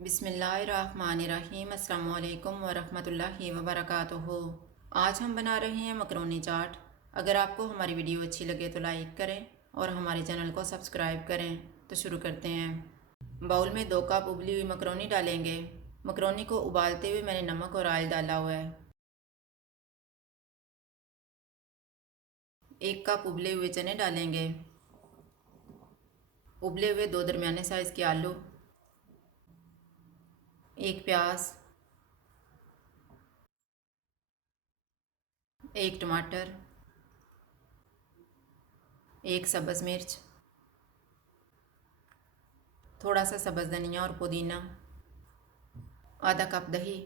बिस्मिल्लाहिर्रहमानिर्रहीम। अस्सलाम वालेकुम वरहमतुल्लाहि वबरकातुहू। आज हम बना रहे हैं मकरोनी चाट। अगर आपको हमारी वीडियो अच्छी लगे तो लाइक करें और हमारे चैनल को सब्सक्राइब करें। तो शुरू करते हैं। बाउल में 2 कप उबली हुई मकरोनी डालेंगे। मकरोनी को उबालते हुए मैंने नमक और ऑयल डाला हुआ है। 1 कप उबले हुए चने डालेंगे। उबले हुए 2 दरमियाने साइज़ के आलू, 1 प्याज, 1 टमाटर, 1 सब्ज़ मिर्च, थोड़ा सा सब्ज़ धनिया और पुदीना, आधा कप दही,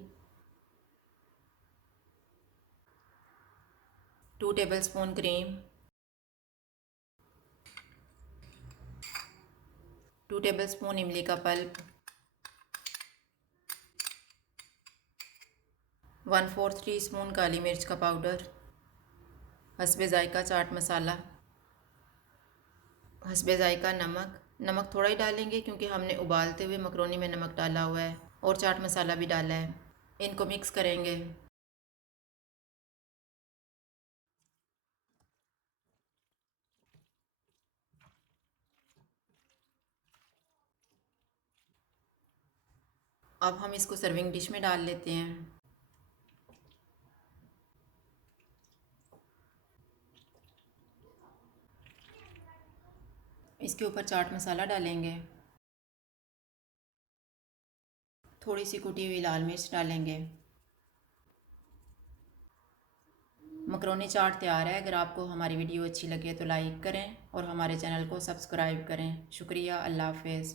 2 टेबलस्पून क्रीम, 2 टेबलस्पून इमली का पल्प, 1/4 टीस्पून काली मिर्च का पाउडर, हस्बे ज़ायका चाट मसाला, हस्बे ज़ायका नमक। नमक थोड़ा ही डालेंगे क्योंकि हमने उबालते हुए मकरोनी में नमक डाला हुआ है और चाट मसाला भी डाला है। इनको मिक्स करेंगे। अब हम इसको सर्विंग डिश में डाल लेते हैं। इसके ऊपर चाट मसाला डालेंगे। थोड़ी सी कुटी हुई लाल मिर्च डालेंगे। मकरोनी चाट तैयार है। अगर आपको हमारी वीडियो अच्छी लगे तो लाइक करें और हमारे चैनल को सब्सक्राइब करें। शुक्रिया। अल्लाह हाफ़िज़।